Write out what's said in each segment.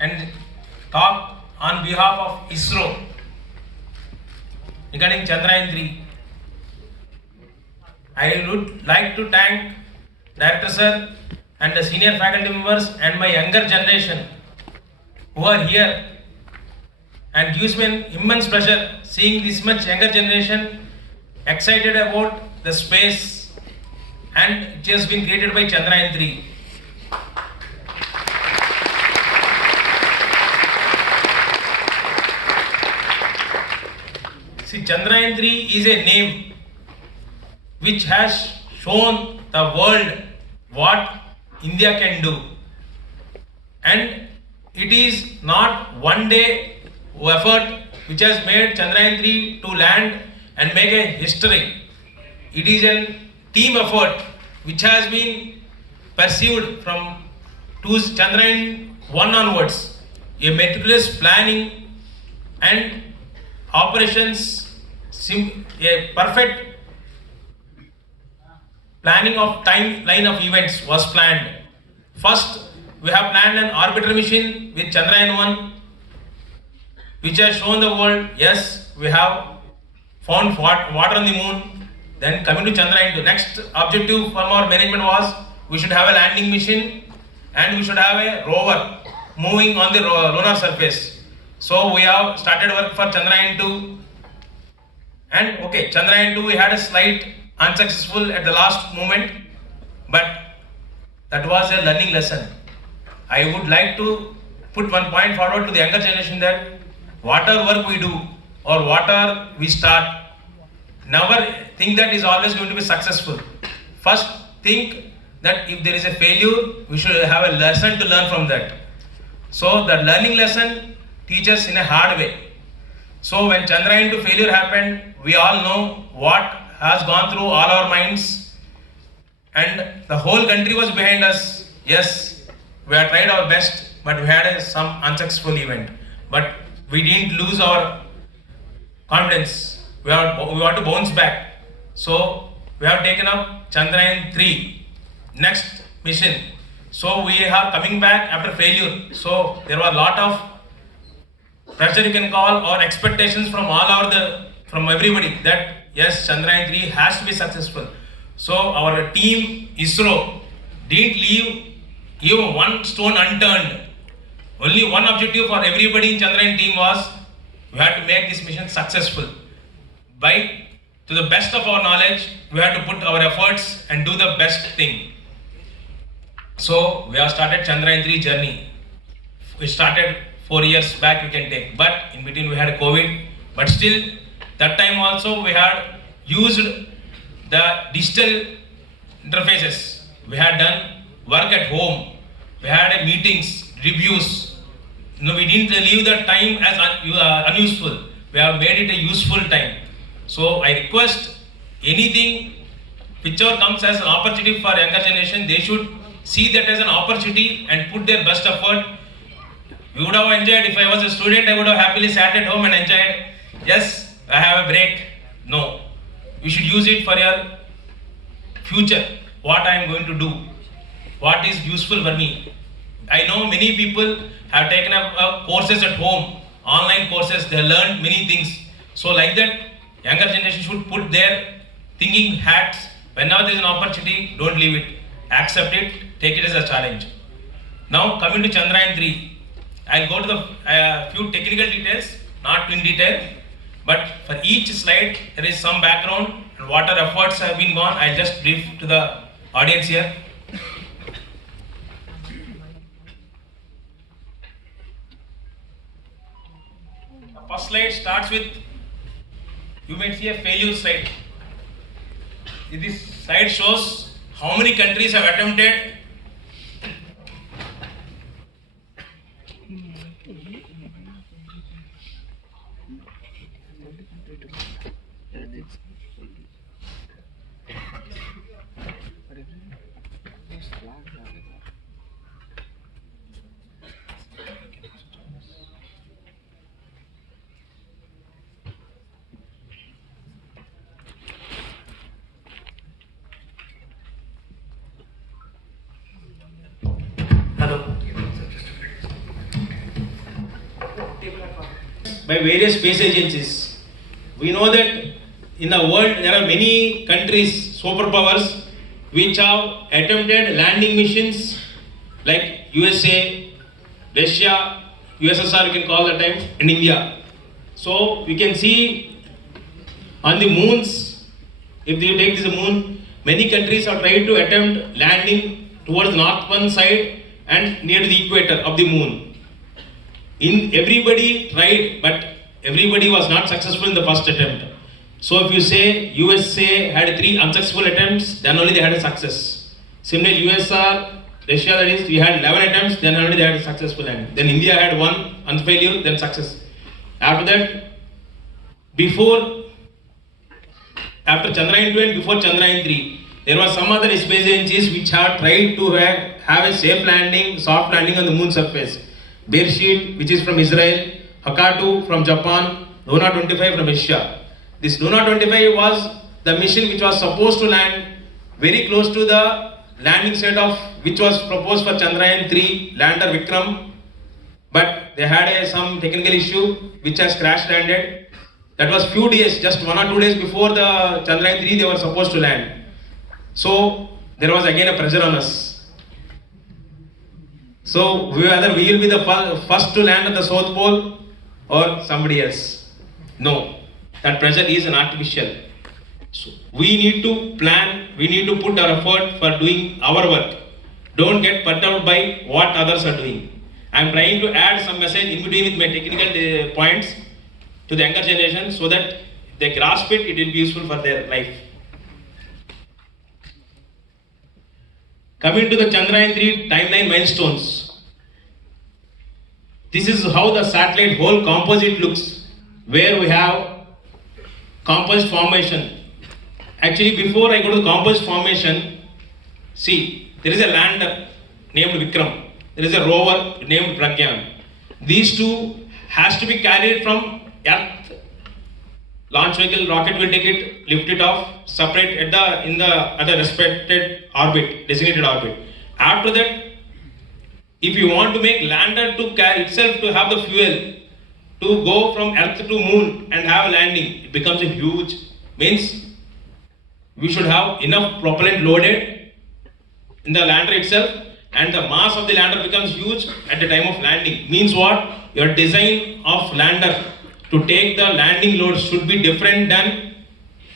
and talk on behalf of ISRO regarding Chandrayan 3. I would like to thank Director Sir and the senior faculty members and my younger generation who are here, and gives me an immense pleasure seeing this much younger generation excited about the space, and it has been created by Chandrayan 3. See, Chandrayan 3 is a name which has shown the world what India can do, and it is not one day effort which has made Chandrayan 3 to land and make a history. It is a team effort which has been pursued from Chandrayan 1 onwards. A meticulous planning and operations, a perfect planning of timeline of events was planned. First, we have planned an orbiter mission with Chandrayan 1, which has shown the world, yes, we have found water on the moon. Then coming to Chandrayan 2, next objective from our management was we should have a landing mission and we should have a rover moving on the lunar surface. So we have started work for Chandrayan 2, and okay, Chandrayan 2 we had a slight unsuccessful at the last moment, but that was a learning lesson. I would like to put one point forward to the younger generation that whatever work we do or whatever we start, never think that is always going to be successful. First, think that if there is a failure, we should have a lesson to learn from that. So the learning lesson teaches in a hard way. So when Chandrayan 2 failure happened, we all know what has gone through all our minds, and the whole country was behind us. Yes, we have tried our best, but we had some unsuccessful event. But we didn't lose our confidence. We want to bounce back. So we have taken up Chandrayan 3, next mission. So we are coming back after failure. So there were a lot of pressure you can call or expectations from from everybody that yes, Chandrayan 3 has to be successful. So our team ISRO didn't leave even one stone unturned. Only one objective for everybody in Chandrayan team was we had to make this mission successful. To the best of our knowledge, we had to put our efforts and do the best thing. So we have started Chandrayan 3 journey. We started 4 years back, we can take, but in between we had COVID. But still, that time also we had used the digital interfaces. We had done work at home. We had meetings, reviews. No, we didn't leave the time as unuseful. We have made it a useful time. So I request anything, whichever comes as an opportunity for younger generation, they should see that as an opportunity and put their best effort. We would have enjoyed, if I was a student, I would have happily sat at home and enjoyed. Yes, I have a break. No, you should use it for your future. What I am going to do, what is useful for me. I know many people have taken up courses at home, online courses, they learned many things. So like that, younger generation should put their thinking hats. Whenever there is an opportunity, don't leave it. Accept it, take it as a challenge. Now coming to Chandrayan 3, I'll go to the few technical details, not in detail, but for each slide there is some background and what our efforts have been gone. I'll just brief to the audience here. The first slide starts with, you may see a failure slide. This slide shows how many countries have attempted. by various space agencies. We know that in the world there are many countries, superpowers, which have attempted landing missions like USA, Russia, USSR we can call that time, and India. So we can see on the moons, if you take this moon, many countries have tried to attempt landing towards the northern side and near the equator of the moon. Everybody tried, but everybody was not successful in the first attempt. So if you say USA had 3 unsuccessful attempts, then only they had a success. Similarly, USSR, Russia, that is, we had 11 attempts, then only they had a successful landing. Then India had 1 unfailure, then success. After that, after Chandrayan 2 and before Chandrayan 3, there were some other space agencies which have tried to have a safe landing, soft landing on the moon surface. Beresheet, which is from Israel, Hakatu from Japan, Luna 25 from Russia. This Luna 25 was the mission which was supposed to land very close to the landing site of which was proposed for Chandrayan 3 lander Vikram, but they had some technical issue which has crash landed. That was few days, just 1 or 2 days before the Chandrayan 3 they were supposed to land. So there was again a pressure on us. So whether we will be the first to land at the South Pole or somebody else. No, that pressure is an artificial. So we need to plan, we need to put our effort for doing our work. Don't get perturbed by what others are doing. I am trying to add some message in between with my technical points to the younger generation so that they grasp it, it will be useful for their life. Coming to the Chandrayan 3 timeline milestones. This is how the satellite whole composite looks, where we have composite formation. Actually, before I go to the composite formation, see, there is a lander named Vikram. There is a rover named Pragyan. These two has to be carried from Earth. Launch vehicle, rocket will take it, lift it off, separate at the respected orbit, designated orbit. After that, if you want to make lander to carry itself to have the fuel to go from Earth to Moon and have a landing, it becomes a huge, means we should have enough propellant loaded in the lander itself, and the mass of the lander becomes huge at the time of landing. Means what? Your design of lander to take the landing load should be different than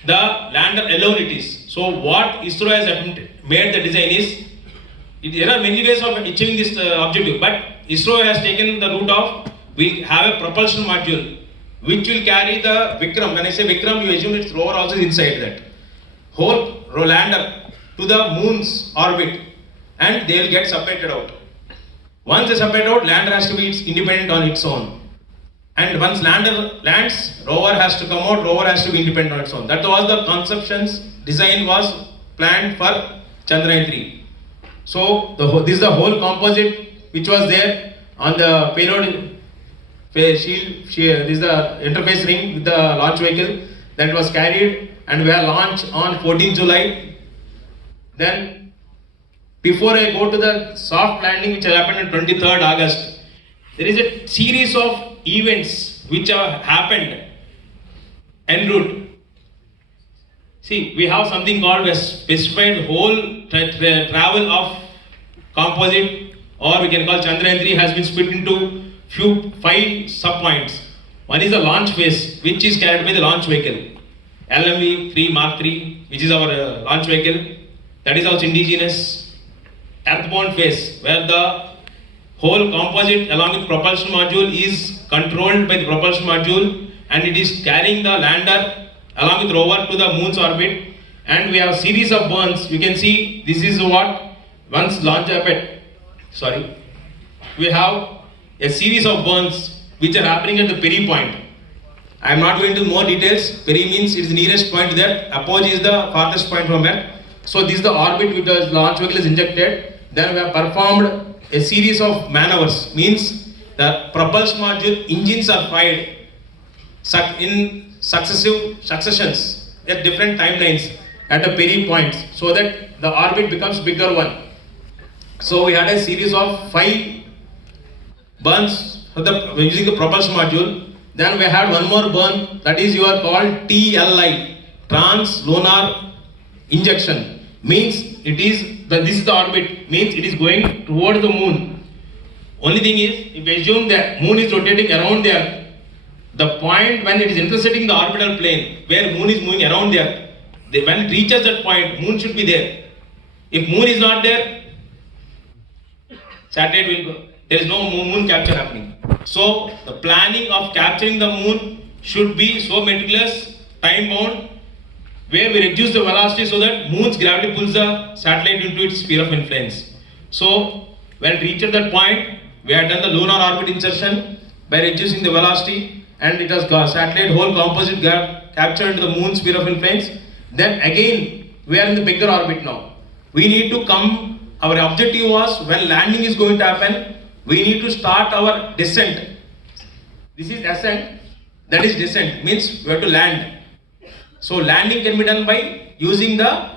the lander alone it is. So what ISRO has made the design is, there are many ways of achieving this objective, but ISRO has taken the route of, we have a propulsion module which will carry the Vikram. When I say Vikram, you assume its rover also is inside that. Whole lander to the moon's orbit, and they will get separated out. Once they separate out, lander has to be independent on its own. And once lander lands, rover has to come out, rover has to be independent on its own. That was the conception's design was planned for Chandrayan 3. So this is the whole composite which was there on the payload shield. This is the interface ring with the launch vehicle that was carried, and we are launched on 14 July. Then before I go to the soft landing which happened on 23rd August, there is a series of events which have happened en route. See, we have something called a specified whole travel of composite, or we can call Chandrayan 3 has been split into 5 sub-points. One is the launch phase, which is carried by the launch vehicle. LMV-3 Mark 3, which is our launch vehicle. That is also indigenous. Earthbound phase, where the whole composite along with propulsion module is controlled by the propulsion module, and it is carrying the lander along with rover to the moon's orbit. And we have series of burns. You can see this is what once launch happened. We have a series of burns which are happening at the peri point. I am not going into more details. Peri means it is the nearest point there. Apogee is the farthest point from Earth. So this is the orbit which the launch vehicle is injected. Then we have performed a series of maneuvers. Means the propulsion module engines are fired in successions at different timelines at the peri points, so that the orbit becomes bigger one. So we had a series of 5 burns using the propulsion module. Then we had one more burn, that is your called TLI, trans-lunar injection. Means it is, this is the orbit, means it is going towards the moon. Only thing is, if we assume the moon is rotating around the earth, the point when it is intersecting the orbital plane, where moon is moving around the earth, when it reaches that point, moon should be there. If moon is not there, satellite will go. There is no moon capture happening. So the planning of capturing the moon should be so meticulous, time bound, where we reduce the velocity so that moon's gravity pulls the satellite into its sphere of influence. So when it reaches that point, we have done the lunar orbit insertion by reducing the velocity, and it has got satellite whole composite captured into the moon's sphere of influence. Then again, we are in the bigger orbit now. We need to come, our objective was when landing is going to happen, we need to start our descent. This is ascent, that is descent, means we have to land. So landing can be done by using the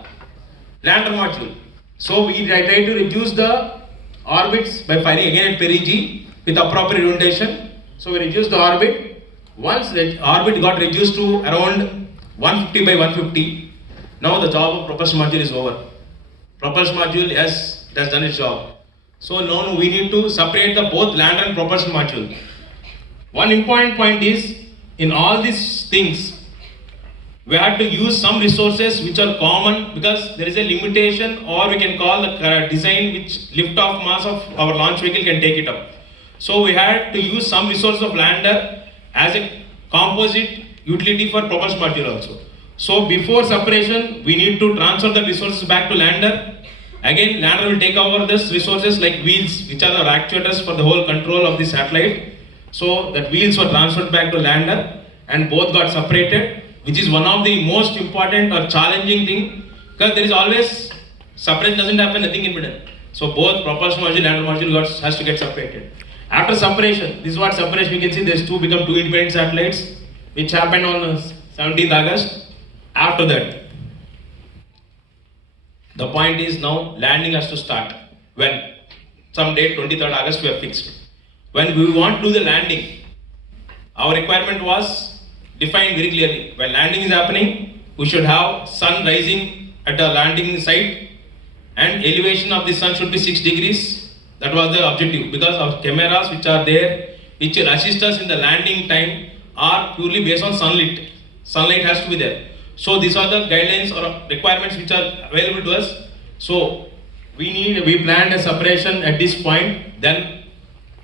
lander module. So we try to reduce the orbits by firing again at perigee with appropriate orientation. So we reduce the orbit. Once the orbit got reduced to around 150 by 150, now the job of propulsion module is over. Propulsion module has done its job. So now we need to separate the both lander and propulsion module. One important point is, in all these things, we have to use some resources which are common, because there is a limitation, or we can call the design which lift off mass of our launch vehicle can take it up. So we had to use some resources of lander as a composite utility for propulsion module also. So before separation, we need to transfer the resources back to lander. Again, lander will take over these resources like wheels, which are the actuators for the whole control of the satellite. So that wheels were transferred back to lander, and both got separated, which is one of the most important or challenging thing, because there is always separation doesn't happen, nothing in middle. So both propulsion module and lander module has to get separated. After separation, this is what separation we can see. There's two independent satellites, which happened on 17th August. After that, the point is now landing has to start. When? Some date 23rd August we have fixed. When we want to do the landing, our requirement was defined very clearly. When landing is happening, we should have sun rising at the landing site, and elevation of the sun should be 6 degrees. That was the objective, because our cameras which are there, which will assist us in the landing time, are purely based on sunlight. Sunlight has to be there. So these are the guidelines or requirements which are available to us. So we planned a separation at this point. Then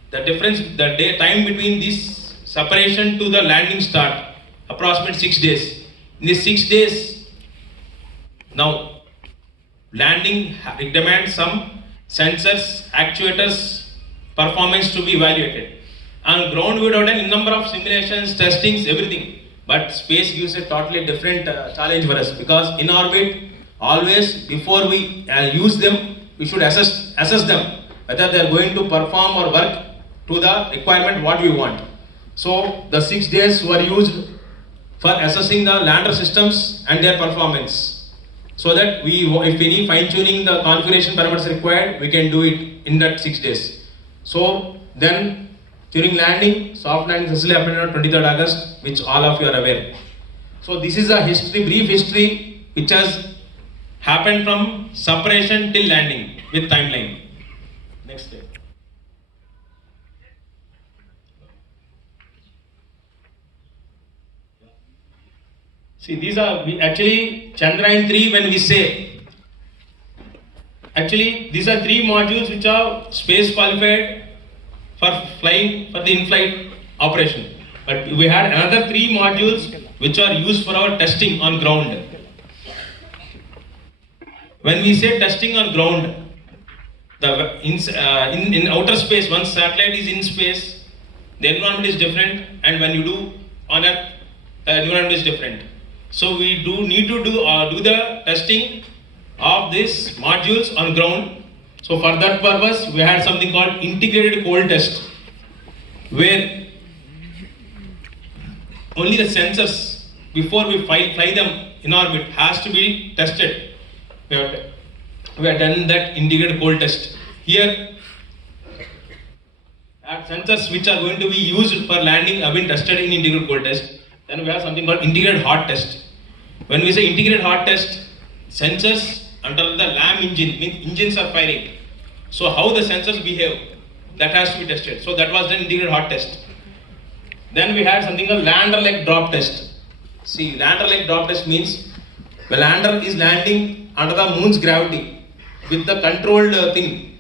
the difference, the time between this separation to the landing start, approximately 6 days. In these 6 days, now landing demands some sensors, actuators, performance to be evaluated. On ground we would have done a number of simulations, testings, everything. But space gives a totally different challenge for us, because in orbit, always before we use them, we should assess them, whether they are going to perform or work to the requirement what we want. So the 6 days were used for assessing the lander systems and their performance, so that if any fine tuning the configuration parameters required, we can do it in that 6 days. So then during landing, soft landing successfully happened on 23rd August, which all of you are aware. So this is a brief history which has happened from separation till landing with timeline. Next slide. See, these are actually Chandrayan 3 when we say. Actually, these are 3 modules which are space qualified for flying for the in-flight operation. But we had another 3 modules which are used for our testing on ground. When we say testing on ground, in outer space, once satellite is in space, the environment is different, and when you do on Earth, the environment is different. So we need to do the testing of these modules on ground. So for that purpose, we had something called integrated cold test, where only the sensors, before we fly them in orbit, has to be tested. We have done that integrated cold test. Here, sensors which are going to be used for landing have been tested in integrated cold test. Then we have something called integrated hot test. When we say integrated hot test, sensors under the LAM engine, means engines are firing. So how the sensors behave, that has to be tested. So that was the integrated hot test. Then we had something called lander leg drop test. See, lander leg drop test means the lander is landing under the moon's gravity with the controlled thing.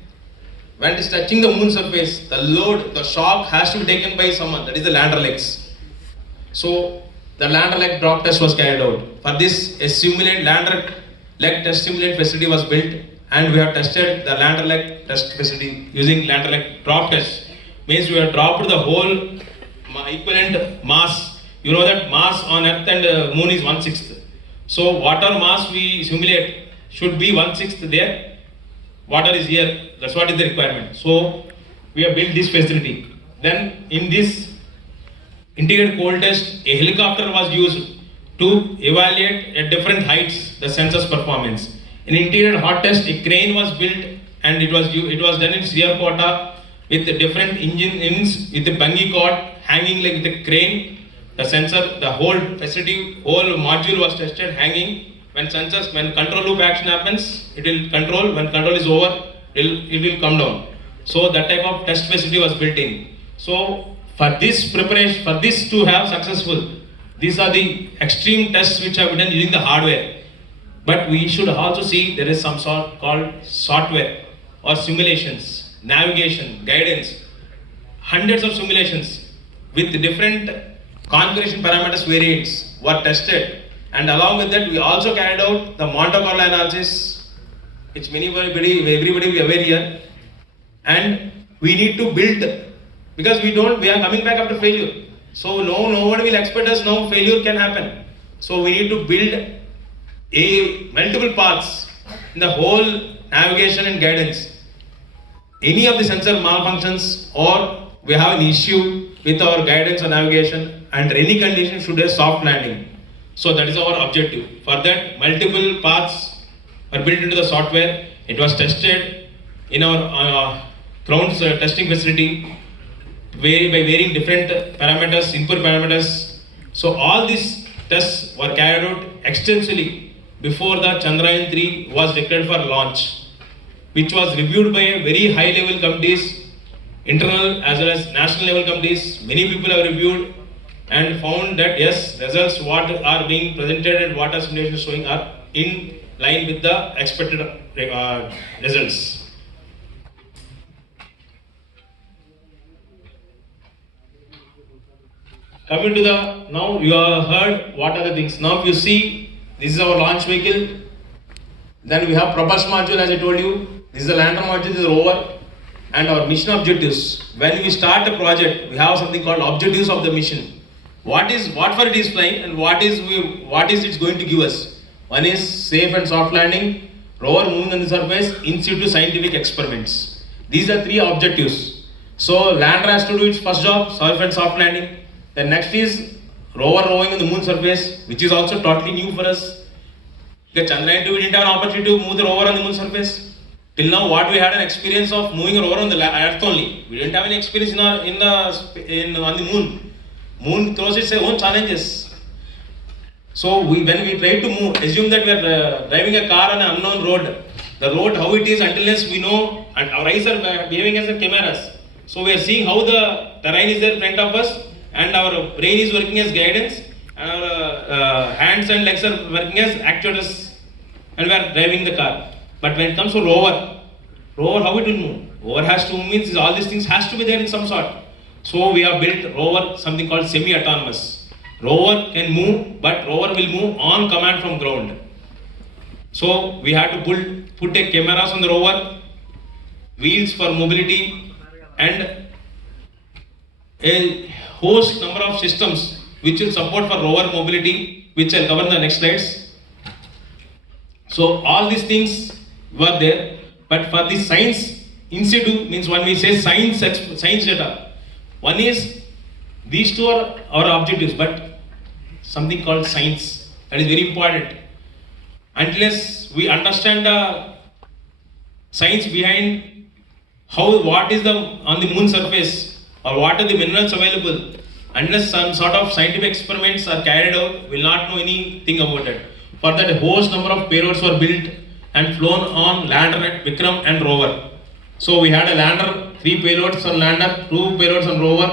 When it is touching the moon surface, the load, the shock has to be taken by someone, that is the lander legs. So the lander leg drop test was carried out. For this, a simulate lander leg test simulate facility was built, and we have tested the lander leg test facility using lander leg drop test. Means we have dropped the whole equivalent mass. You know that mass on Earth and Moon is 1/6. So whatever mass we simulate should be 1/6 there. Water is here. That's what is the requirement. So we have built this facility. Then in this integrated cold test, a helicopter was used to evaluate at different heights the sensor's performance. In integrated hot test, a crane was built, and it was done in Srikanth with different engines with a bungee cord hanging like the crane. The sensor, the whole facility, whole module was tested hanging. When control loop action happens, it will control. When control is over, it will come down. So that type of test facility was built in. So for this preparation, for this to have successful, these are the extreme tests which have been done using the hardware. But we should also see there is some sort called software or simulations, navigation, guidance, hundreds of simulations with different configuration parameters variants were tested. And along with that, we also carried out the Monte Carlo analysis, which everybody will be aware here. And we need to build, because we are coming back after failure. So nobody will expect us now failure can happen. So we need to build multiple paths in the whole navigation and guidance. Any of the sensor malfunctions, or we have an issue with our guidance or navigation, under any condition should have soft landing. So that is our objective. For that, multiple paths are built into the software. It was tested in our ground testing facility by varying different parameters, input parameters. So all these tests were carried out extensively before the Chandrayan 3 was declared for launch, which was reviewed by very high level committees, internal as well as national level committees. Many people have reviewed and found that yes, results what are being presented and what are simulations showing are in line with the expected results. Coming to now you have heard what are the things. Now if you see, this is our launch vehicle. Then we have propulsion module, as I told you. This is the lander module, this is the rover. And our mission objectives. When we start a project, we have something called objectives of the mission. What for it is flying, and what is it going to give us? One is safe and soft landing, rover moving on the surface, in situ scientific experiments. These are three objectives. So lander has to do its first job, safe and soft landing. The next is rover roving on the moon surface, which is also totally new for us. The Chandrayan 2, we didn't have an opportunity to move the rover on the moon surface. Till now, what we had an experience of moving a rover on the Earth only. We didn't have any experience on the moon. Moon throws its own challenges. So when we try to move, assume that we are driving a car on an unknown road. The road, how it is, unless we know, and our eyes are behaving as cameras. So we are seeing how the terrain is there in front of us, and our brain is working as guidance, and our hands and legs are working as actuators, and we are driving the car. But when it comes to rover, how it will move? Rover has to move, means all these things has to be there in some sort. So we have built rover, something called semi-autonomous. Rover can move, but rover will move on command from ground. So we had to put a cameras on the rover, wheels for mobility, and a host number of systems which will support for rover mobility, which I'll cover in the next slides. So all these things were there, but for the science in situ, means when we say science data, one is these two are our objectives, but something called science, that is very important. Unless we understand the science behind what is on the moon surface, or what are the minerals available. Unless some sort of scientific experiments are carried out, we will not know anything about it. For that, a host number of payloads were built and flown on lander Vikram and rover. So we had a lander, 3 payloads on lander, 2 payloads on rover,